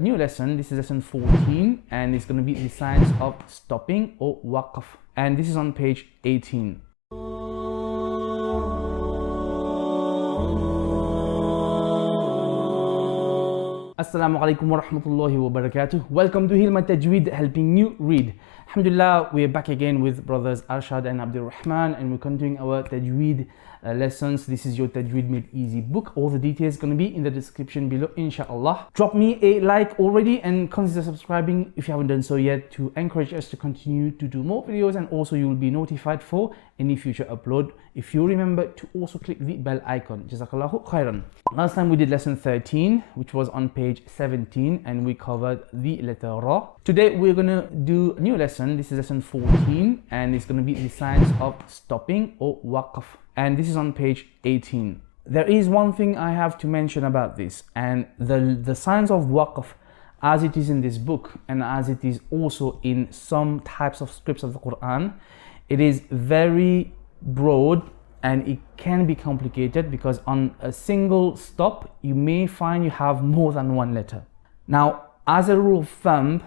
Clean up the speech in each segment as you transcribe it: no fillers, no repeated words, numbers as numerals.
New lesson. This is lesson 14 and it's going to be the science of stopping or waqf, and this is on page 18. Assalamu alaikum wa rahmatullahi wa barakatuh. Welcome to HealMyTajweed, helping you read. Alhamdulillah, we are back again with brothers Arshad and Abdul Rahman, and we're continuing our Tajweed lessons. This is your Tajweed Made Easy book. All the details going to be in the description below, Insha Allah. Drop me a like already and consider subscribing if you haven't done so yet, to encourage us to continue to do more videos, and also you will be notified for any future upload. If you remember to also click the bell icon. Jazakallahu khairan. Last time we did lesson 13, which was on page 17, and we covered the letter Ra. Today we're going to do a new lesson. This is lesson 14 and it's going to be the science of stopping or waqf, and this is on page 18. There is one thing I have to mention about this, and the science of waqf, as it is in this book and as it is also in some types of scripts of the Quran, it is very broad and it can be complicated, because on a single stop you may find you have more than one letter. Now, as a rule of thumb,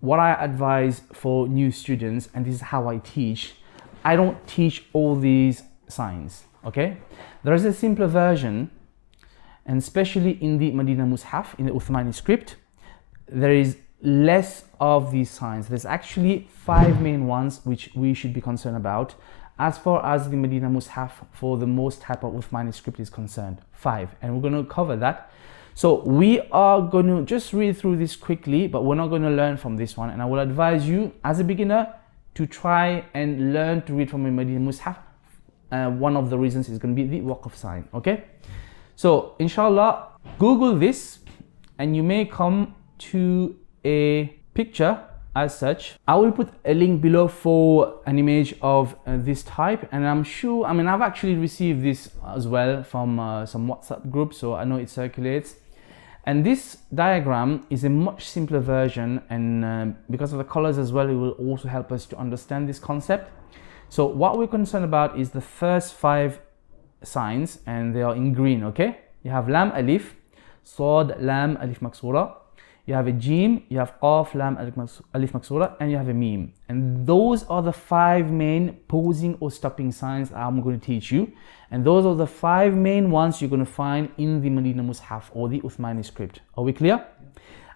what I advise for new students, and this is how I teach, I don't teach all these signs, okay? There is a simpler version, and especially in the Madeenah Mushaf, in the Uthmani Script, there is less of these signs. There's actually 5 main ones which we should be concerned about as far as the Madeenah Mushaf for the most type of Uthmani Script is concerned. 5, and we're going to cover that. So we are going to just read through this quickly, but we're not going to learn from this one, and I will advise you as a beginner to try and learn to read from a Madeenah Mushaf. One of the reasons is going to be the waqf sign, okay? So inshallah, Google this and you may come to a picture as such. I will put a link below for an image of this type, and I'm sure, I've actually received this as well from some WhatsApp groups, so I know it circulates. And this diagram is a much simpler version, and because of the colors as well, it will also help us to understand this concept. So what we're concerned about is the first 5 signs, and they are in green, okay? You have lam alif, sad lam alif maksura, you have a jim, you have qaf lam alif maksura, and you have a mim. And those are the 5 main pausing or stopping signs I'm going to teach you. And those are the 5 main ones you're going to find in the Madeenah Mushaf or the Uthmani Script. Are we clear?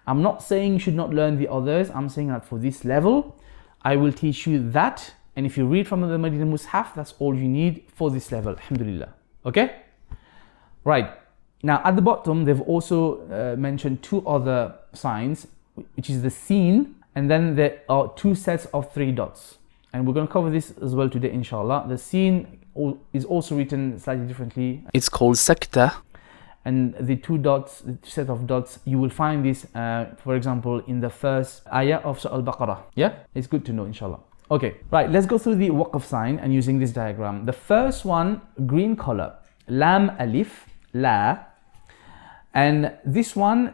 I'm not saying you should not learn the others. I'm saying that for this level, I will teach you that. And if you read from the Madeenah Mushaf, that's all you need for this level. Alhamdulillah. Okay? Right. Now at the bottom, they've also mentioned 2 other signs, which is the seen, and then there are 2 sets of 3 dots. And we're going to cover this as well today, inshallah. The seen is also written slightly differently. It's called sakta. And the 2 dots, the set of dots, you will find this, for example, in the first ayah of Surah Al-Baqarah. Yeah? It's good to know, inshallah. Okay, right, let's go through the waqf sign and using this diagram. The first one, green color, lam alif, la. And this one,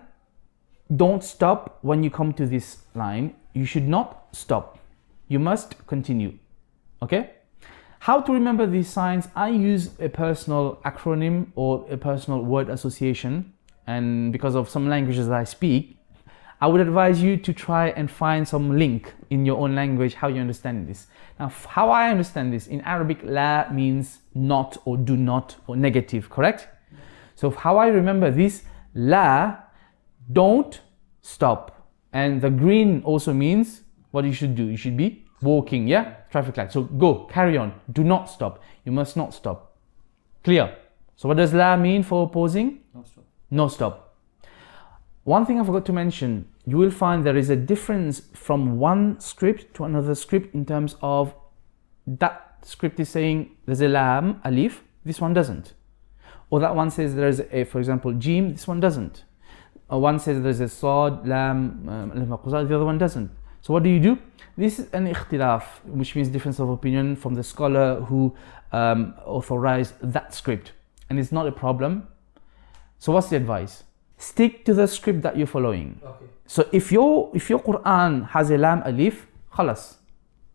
don't stop when you come to this line. You should not stop. You must continue. Okay? How to remember these signs? I use a personal acronym or a personal word association, and because of some languages that I speak, I would advise you to try and find some link in your own language how you understand this. Now, how I understand this, in Arabic, la means not or do not or negative, correct? So how I remember this, la, don't stop. And the green also means what you should do. You should be walking, yeah? Traffic light. So go, carry on. Do not stop. You must not stop. Clear? So what does la mean for pausing? No stop. No stop. One thing I forgot to mention, you will find there is a difference from one script to another script in terms of that script is saying there's a lam, alif, this one doesn't. Or that one says there's a, for example, jim, this one doesn't. Or one says there's a sad, lam, alif maqsura, the other one doesn't. So what do? This is an ikhtilaf, which means difference of opinion from the scholar who authorized that script. And it's not a problem. So what's the advice? Stick to the script that you're following. Okay. So if your Quran has a lam alif, khalas,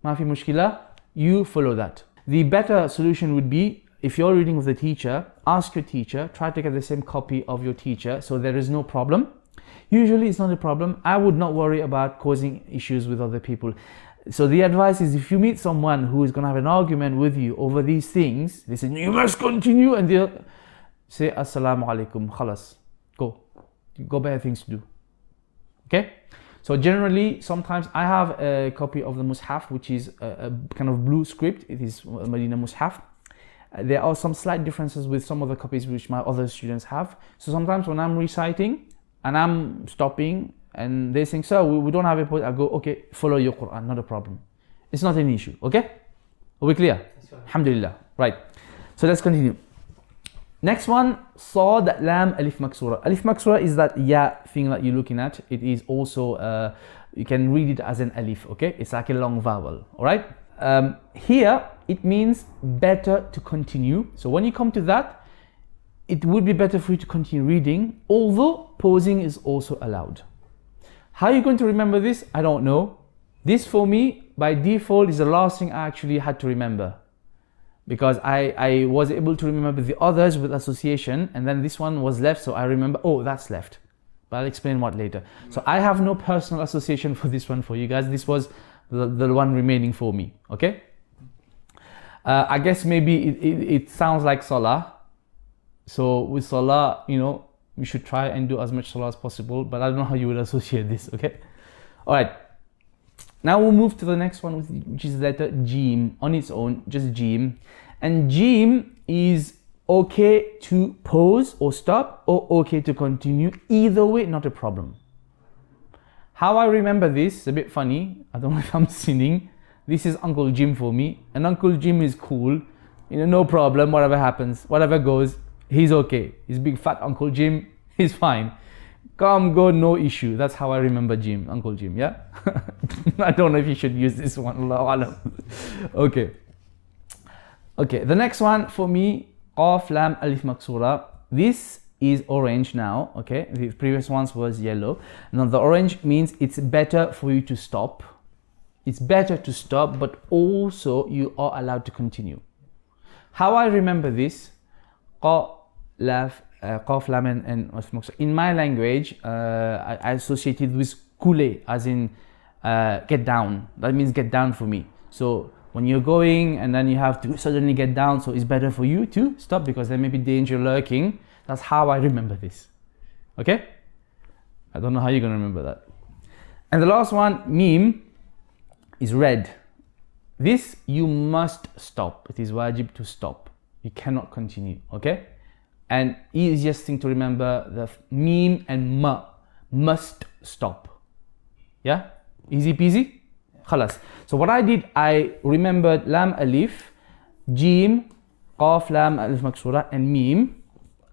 ma fi mushkila, you follow that. The better solution would be, if you're reading with the teacher, ask your teacher, try to get the same copy of your teacher, so there is no problem. usually it's not a problem. I would not worry about causing issues with other people. So the advice is, if you meet someone who is going to have an argument with you over these things, they say, you must continue, and they'll say, Assalamu alaikum, khalas, go. You got better things to do. Okay? So generally, sometimes I have a copy of the Mushaf, which is a kind of blue script. It is Madeenah Mushaf. There are some slight differences with some of the copies which my other students have. So sometimes when I'm reciting and I'm stopping and they saying, sir, we don't have a point, I go, okay, follow your Quran, not a problem. It's not an issue, okay? Are we clear? Right. Alhamdulillah. Right. So let's continue. Next one, Sad, Lam, Alif Maksura. Alif Maksura is that ya thing that you're looking at. It is also, you can read it as an alif, okay? It's like a long vowel, all right? Here, it means better to continue. So when you come to that, it would be better for you to continue reading, although pausing is also allowed. How are you going to remember this? I don't know. This for me, by default, is the last thing I actually had to remember, because I was able to remember the others with association, and then this one was left, so I remember, oh, that's left. But I'll explain what later. So I have no personal association for this one for you guys. This was the one remaining for me, okay? I guess maybe it sounds like Salah. So with Salah, you know, we should try and do as much Salah as possible, but I don't know how you would associate this, okay? All right. Now we'll move to the next one, which is letter Jim on its own, just Jim. And Jim is okay to pause or stop, or okay to continue. Either way, not a problem. How I remember this is a bit funny. I don't know if I'm sinning. This is Uncle Jim for me. And Uncle Jim is cool. You know, no problem, whatever happens, whatever goes, he's okay. He's big fat Uncle Jim, he's fine. Come, go, no issue. That's how I remember Jim, Uncle Jim, yeah? I don't know if you should use this one. Allahu alam. Okay. Okay, the next one for me, Qaf, Lam, Alif, Maksura. This is orange now, okay? The previous ones was yellow. Now the orange means it's better for you to stop. It's better to stop, but also you are allowed to continue. How I remember this, Qaf, Lam, and Alif, Maksura. In my language, I associated with kule, as in get down. That means get down for me. So when you're going and then you have to suddenly get down, so it's better for you to stop because there may be danger lurking. That's how I remember this. Okay? I don't know how you're going to remember that. And the last one, Mim, is red. This you must stop. It is wajib to stop. You cannot continue. Okay? And easiest thing to remember, the Mim and Ma, must stop. Yeah? Easy peasy? Khalas. So what I did, I remembered Lam, Alif, Jim, Qaf, Lam, Alif, Maksura, and Mim.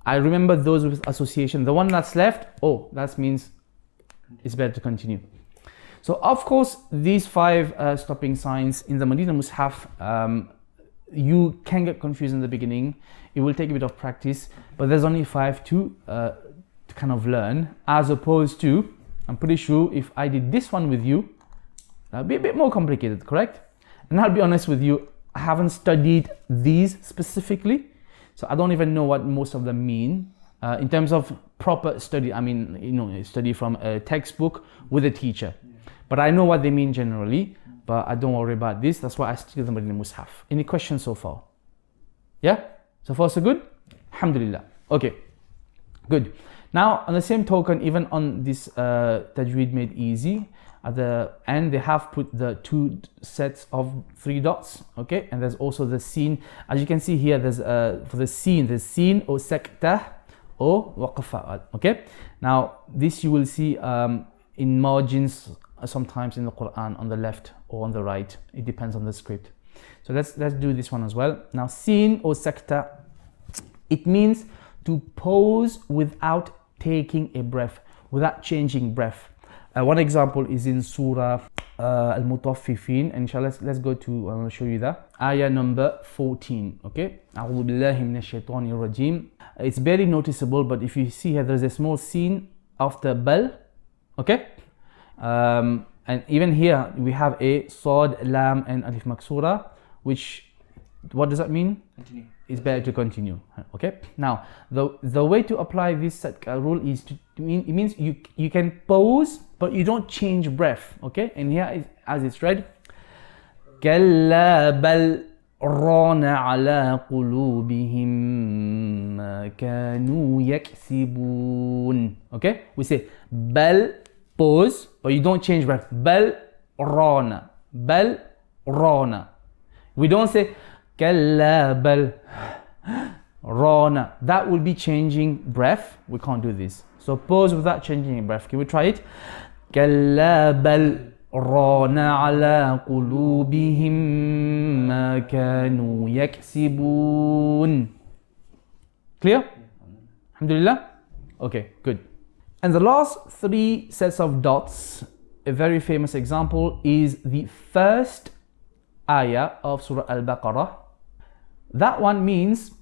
I remember those with association. The one that's left, oh, that means it's better to continue. So of course, these 5 stopping signs in the Madeenah Mushaf, you can get confused in the beginning. It will take a bit of practice, but there's only 5 to kind of learn, as opposed to, I'm pretty sure if I did this one with you, that'd be a bit more complicated, correct? And I'll be honest with you, I haven't studied these specifically, so I don't even know what most of them mean. In terms of proper study, I mean, you know, study from a textbook with a teacher. But I know what they mean generally, but I don't worry about this. That's why I stick to the Madeenah Mushaf. Any questions so far? Yeah? So far so good? Alhamdulillah. Okay, good. Now, on the same token, even on this Tajweed Made Easy, at the end they have put the 2 sets of 3 dots, okay? And there's also the scene. As you can see here, there's for the scene or saktah or waqf, okay? Now, this you will see in margins sometimes in the Quran on the left or on the right. It depends on the script. So let's do this one as well. Now, scene or saktah, it means to pause without taking a breath, without changing breath. One example is in Surah Al-Mutaffifin. Inshallah, let's go to, I will show you that. Ayah number 14, okay? A'udhu billahi minash shaitanir rajim. It's barely noticeable, but if you see here, there's a small scene after bal, okay? And even here, we have a Sad, Lam, and Alif Maksura, which, what does that mean? Continue. it's better to continue. Okay. Now, the way to apply this rule is it means you can pause, but you don't change breath. Okay. And here is as it's read, كلا بل ران على قلوبهم ما كانوا يكسبون. Okay. We say بل, pause, but you don't change breath. بل ران, بل ران. We don't say كلا بل ران. That will be changing breath. We can't do this. So pause without changing breath. Can we try it? كلا بل ران على قلوبهم ما كانوا يكسبون. Clear? Alhamdulillah? Okay, good. And the last three sets of dots, a very famous example, is the first ayah of Surah Al-Baqarah. That one means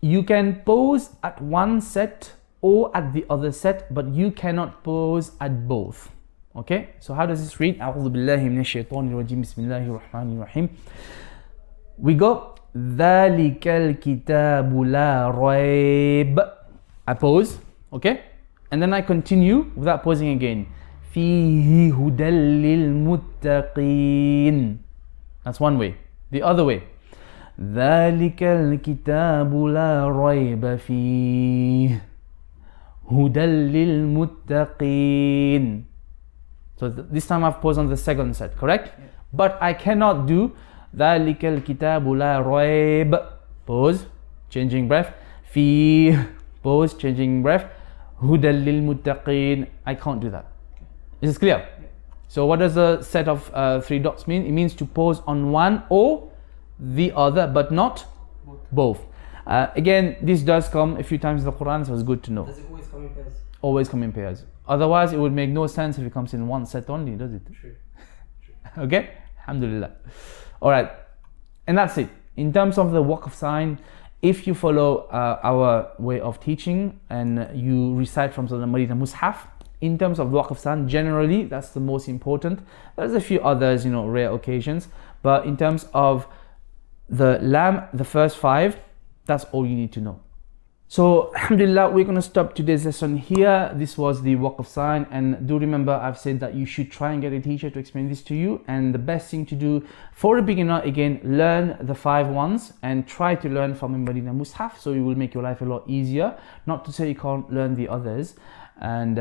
you can pause at one set or at the other set, but you cannot pause at both. Okay, so how does this read? أعوذ بالله من الشيطان الرجيم بسم الله الرحمن الرحيم. We go ذلك الكتاب لا ريب. I pause, okay, and then I continue without pausing again. فيه هدى للمتقين. That's one way. The other way, ذلك الكتاب لا ريب فيه هدى للمتقين. So this time I've paused on the second set, correct? Yeah. But I cannot do ذلك الكتاب لا ريب, pause, changing breath, فيه, pause, changing breath, هدى للمتقين. I can't do that. Is this clear? Yeah. So what does the set of three dots mean? It means to pause on one or the other, but not both. Again, this does come a few times in the Quran, so it's good to know. Does it always come in pairs? Always come in pairs. Otherwise, it would make no sense if it comes in one set only, does it? True. Okay? Alhamdulillah. Alright. And that's it. In terms of the Waqf sign, if you follow our way of teaching and you recite from the Madeenah Mushaf, in terms of Waqf sign, generally, that's the most important. There's a few others, rare occasions. But in terms of the lam, the first five, that's all you need to know. So, alhamdulillah, we're going to stop today's lesson here. This was the Waqf sign, and do remember I've said that you should try and get a teacher to explain this to you. And the best thing to do for a beginner, again, learn the 5 ones and try to learn from a Madeenah Mushaf, so it will make your life a lot easier. Not to say you can't learn the others, and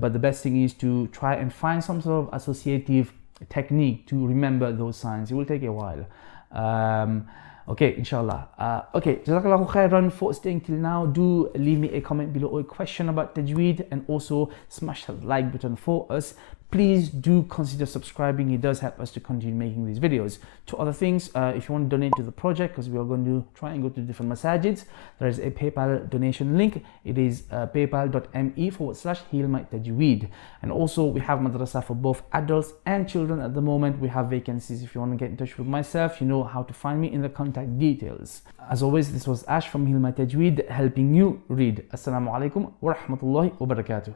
but the best thing is to try and find some sort of associative technique to remember those signs. It will take a while. Okay, inshallah. Okay, Jazakallahu khairan for staying till now. Do leave me a comment below or a question about Tajweed, and also smash that like button for us. Please do consider subscribing. It does help us to continue making these videos. Two other things, if you want to donate to the project, because we are going to try and go to different masajids, there is a PayPal donation link. It is paypal.me/HealMyTajweed. And also we have Madrassah for both adults and children at the moment. We have vacancies. If you want to get in touch with myself, you know how to find me in the contact details. As always, this was Ash from HealMyTajweed, helping you read. Assalamu alaikum wa rahmatullahi wa barakatuh.